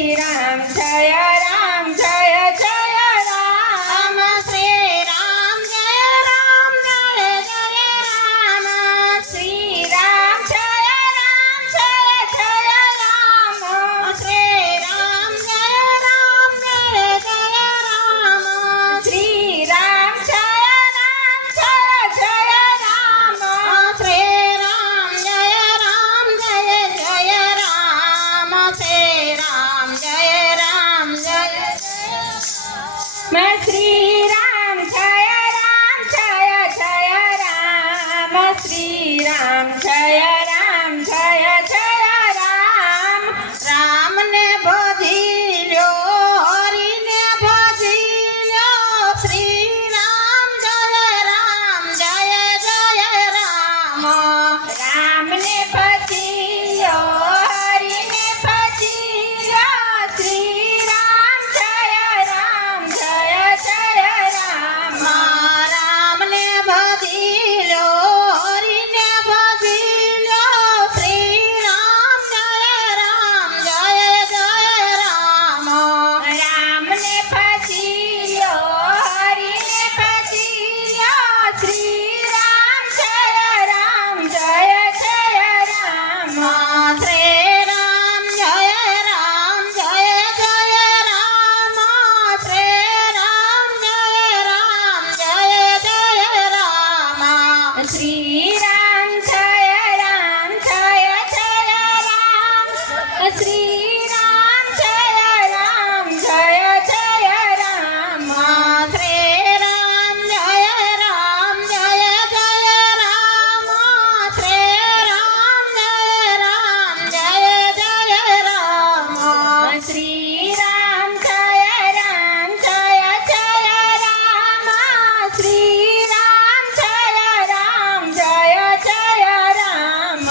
શ્રી રામ જય રામ જય જય રામ શ્રી રામ જય રામ જય જય રામ શ્રી રામ જય રામ જય જય રામ શ્રી રામ જય રામ જય જય રામ શ્રી રામ જય રામ જય જય રામ શ્રી રામ જય રામ જય જય રામ શ્રી રામ જય રામ જય मैं श्री राम जय राम जय जय राम श्री राम जय राम जय जय राम રામ ને ભજી લ્યો હરિ ને ભજી લ્યો શ્રી રામ જય રામ જય જય રામ राम ने भजियो हरि ने भजियो श्री राम जय जय राम રામ ને ભજી લ્યો હરિ ને ભજી લ્યો શ્રી રામ જય રામ જય જય રામ राम ने भजियो हरि ने भजियो श्री राम जय जय राम શ્રી રામ જય રામ જય જય રામ શ્રી રામ જય રામ જય જય રામ श्री राम जय राम जय जय राम श्री राम जय राम जय जय राम શ્રી રામ જય રામ જય જય રામ શ્રી રામ જય રામ જય જય રામ श्री राम जय राम जय जय राम श्री राम जय राम जय जय राम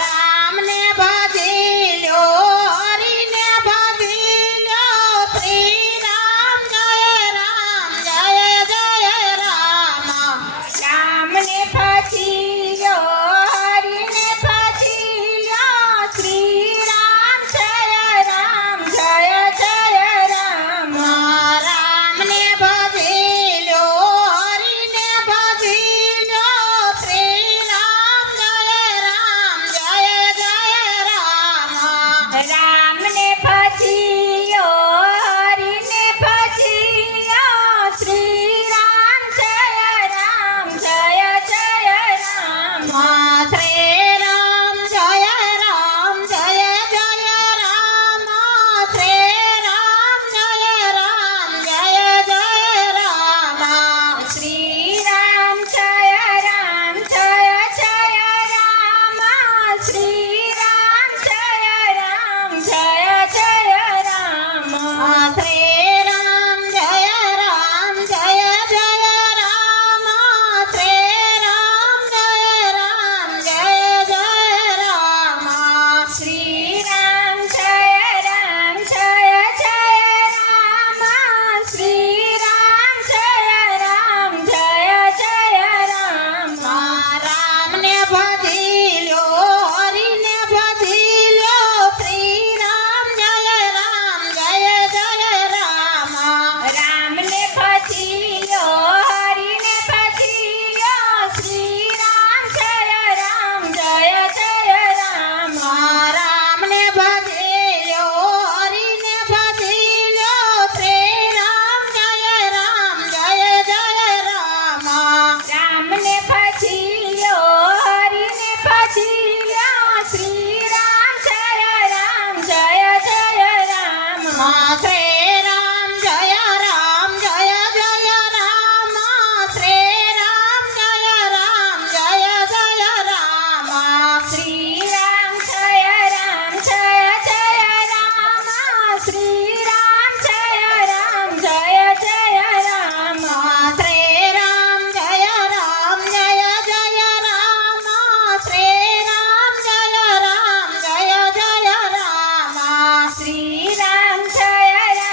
રામ ને ભજી લ્યો હરિ ને ભજી લ્યો શ્રી રામ જય રામ જય જય રામ રામ ને ભજીયો હરિ ને ભજીયો શ્રી રામ જય જય રામ રામ ને ભજી લ્યો હરિ ને ભજી લ્યો શ્રી રામ જય રામ જય જય રામ રામ ને ભજીયો હરિ ને ભજીયો શ્રી રામ જય જય રામ શ્રી રામ જય રામ જય જય રામ શ્રી રામ જય રામ જય જય રામ શ્રી રામ જય રામ જય જય રામ શ્રી રામ જય રામ જય જય રામ શ્રી રામ જય રામ જય જય રામ શ્રી રામ જય રામ જય જય રામ શ્રી રામ જય રામ જય જય રામ શ્રી રામ જય રામ જય જય રામ રામ ને ભજી લ્યો હરિ ને ભજી લ્યો શ્રી રામ જય રામ જય જય રામ રામ ને ભજીયો હરિ ને ભજીયો શ્રી રામ જય જય રામ રામ ને ભજી લ્યો હરિ ને ભજી લ્યો શ્રી રામ જય રામ જય જય રામ રામ ને ભજીયો હરિ ને ભજીયો શ્રી રામ જય જય રામ શ્રી રામ જય રામ જય જય રામ શ્રી રામ જય રામ જય જય રામ શ્રી રામ જય રામ જય જય રામ શ્રી રામ જય રામ જય જય રામ શ્રી રામ જય રામ જય જય રામ શ્રી રામ જય રામ જય જય રામ શ્રી રામ જય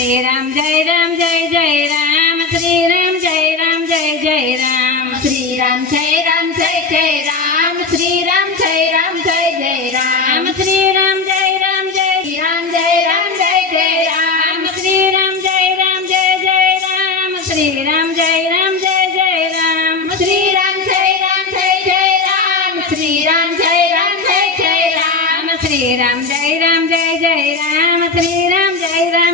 શ્રી રામ જય રામ જય જય રામ શ્રી રામ જય રામ જય જય રામ શ્રી રામ જય રામ જય જય રામ શ્રી રામ જય રામ જય જય રામ શ્રી રામ જય રામ જય રામ જય રામ જય જય રામ શ્રી રામ જય રામ જય જય રામ શ્રી રામ જય રામ જય જય રામ શ્રી રામ જય રામ જય જય રામ શ્રી રામ જય રામ જય જય રામ શ્રી રામ જય રામ જય જય રામ શ્રી રામ જય રામ